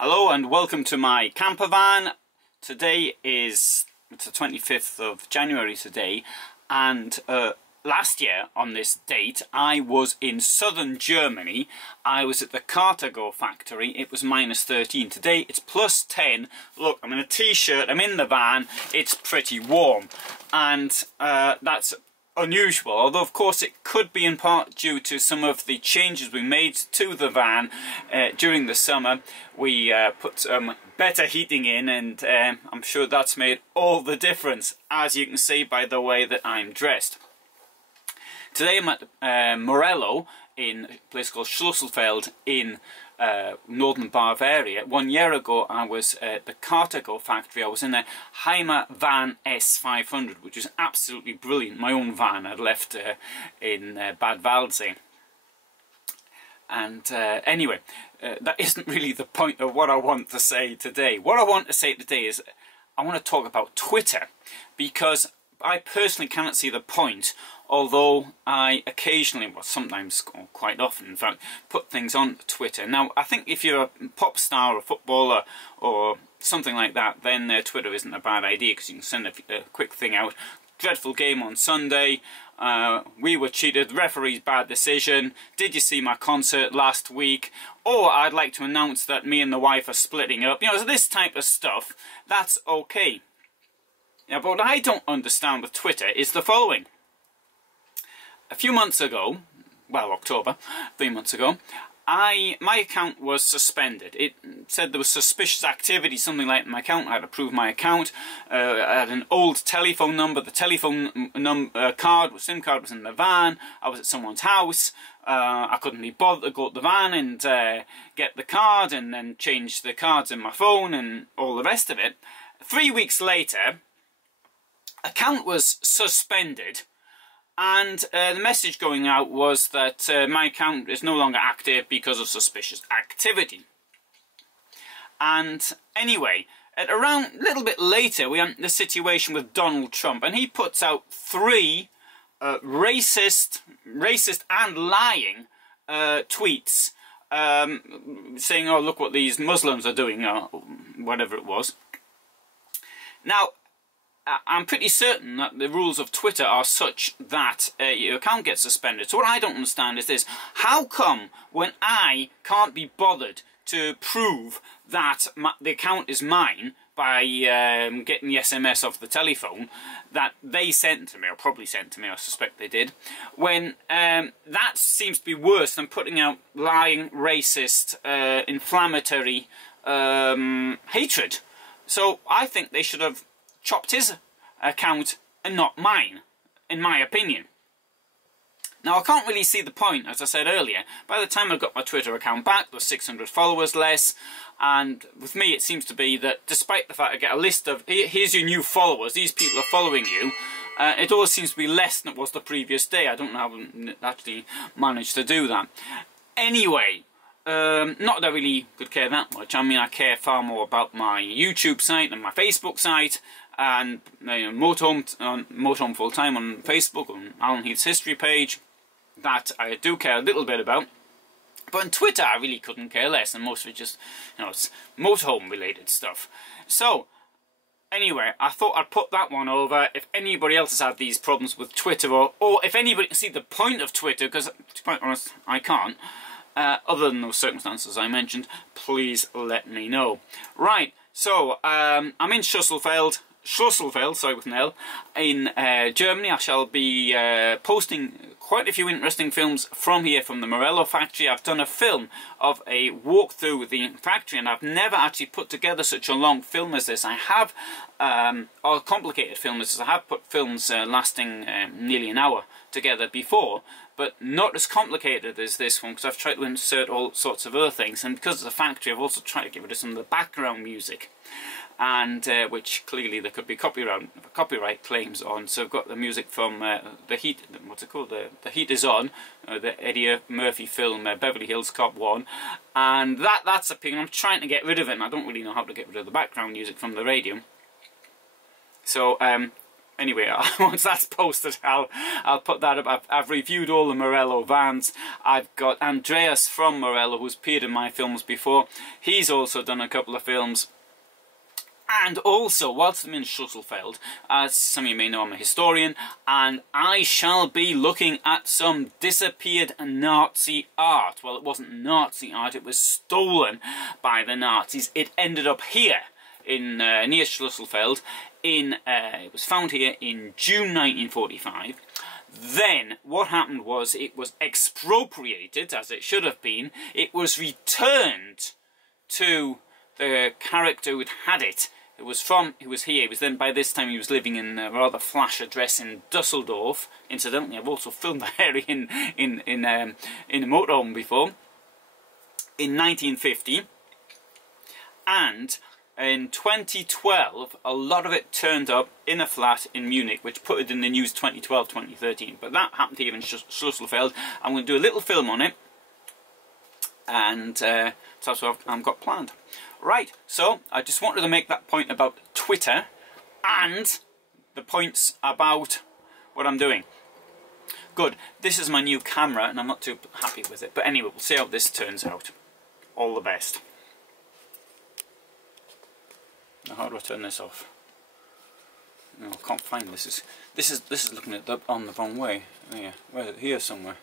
Hello and welcome to my camper van. Today is the 25th of January today, and last year on this date I was in southern Germany. I was at the Cartago factory. It was -13. Today it's +10. Look, I'm in a t-shirt, I'm in the van, it's pretty warm, and that's unusual, although of course it could be in part due to some of the changes we made to the van during the summer. We put some better heating in, and I'm sure that's made all the difference, as you can see by the way that I'm dressed. Today I'm at Morello in a place called Schlüsselfeld in northern Bavaria. 1 year ago I was at the Cartago factory. I was in a Heimer Van S500, which is absolutely brilliant. My own van I'd left in Bad Waldsee. And anyway, that isn't really the point of what I want to say today. What I want to say today is I want to talk about Twitter, because I personally cannot see the point, although I occasionally, well sometimes quite often in fact, put things on Twitter. Now I think if you're a pop star or a footballer or something like that, then Twitter isn't a bad idea, because you can send a quick thing out. Dreadful game on Sunday, we were cheated, referee's bad decision, did you see my concert last week, or I'd like to announce that me and the wife are splitting up. You know, this type of stuff, that's okay. Now, but what I don't understand with Twitter is the following. A few months ago, well, October, 3 months ago, my account was suspended. It said there was suspicious activity, something like my account. I had to prove my account. I had an old telephone number. The telephone SIM card was in the van. I was at someone's house. I couldn't be bothered to go to the van and get the card and then change the cards in my phone and all the rest of it. 3 weeks later, account was suspended, and the message going out was that my account is no longer active because of suspicious activity. And anyway, at around a little bit later, we had the situation with Donald Trump, and he puts out 3 racist and lying tweets saying, oh, look what these Muslims are doing, or whatever it was. Now, I'm pretty certain that the rules of Twitter are such that your account gets suspended. So what I don't understand is this. How come when I can't be bothered to prove that the account is mine by getting the SMS off the telephone that they sent to me, or probably sent to me, I suspect they did, when that seems to be worse than putting out lying, racist, inflammatory hatred. So I think they should have chopped his account and not mine, in my opinion. Now I can't really see the point, as I said earlier. By the time I got my Twitter account back, there were 600 followers less, and with me it seems to be that despite the fact I get a list of, here's your new followers, these people are following you, it always seems to be less than it was the previous day. I don't know how I actually managed to do that. Anyway, not that I really could care that much. I mean, I care far more about my YouTube site and my Facebook site, and Motorhome Full Time on Facebook, on Alan Heath's history page. That I do care a little bit about. But on Twitter I really couldn't care less, and most of it just, you know, it's motorhome related stuff. So, anyway, I thought I'd put that one over. If anybody else has had these problems with Twitter, or if anybody can see the point of Twitter, because to be quite honest, I can't, other than those circumstances I mentioned, please let me know. Right, so I'm in Schlüsselfeld, sorry with an L, in Germany. I shall be posting quite a few interesting films from here, from the Morello factory. I've done a film of a walk through the factory, and I've never actually put together such a long film as this. I have, or a complicated film as this. I have put films lasting nearly an hour together before, but not as complicated as this one, because I've tried to insert all sorts of other things, and because it's a factory I've also tried to get rid of some of the background music, and which clearly there could be copyright claims on. So I've got the music from The Heat, what's it called? The Heat Is On, the Eddie Murphy film Beverly Hills Cop 1, and that's a thing. I'm trying to get rid of it, and I don't really know how to get rid of the background music from the radio. So anyway, once that's posted, I'll put that up. I've reviewed all the Morello vans. I've got Andreas from Morello, who's appeared in my films before. He's also done a couple of films. And also, whilst I'm in Schlüsselfeld, as some of you may know, I'm a historian, and I shall be looking at some disappeared Nazi art. Well, it wasn't Nazi art, it was stolen by the Nazis. It ended up here, in near Schlüsselfeld. It was found here in June 1945. Then, what happened was, it was expropriated, as it should have been. It was returned to the character who had it. It was here. It was then, by this time, he was living in a rather flash address in Dusseldorf. Incidentally, I've also filmed that area in a motorhome before. In 1950. And in 2012, a lot of it turned up in a flat in Munich, which put it in the news 2012-2013. But that happened here in Schlüsselfeld. I'm going to do a little film on it. And that's what I've got planned. Right, so I just wanted to make that point about Twitter and the points about what I'm doing. Good, this is my new camera and I'm not too happy with it. But anyway, we'll see how this turns out. All the best. Now how do I turn this off? No, I can't find this. This is looking at on the wrong way. Oh, yeah, where? Here somewhere.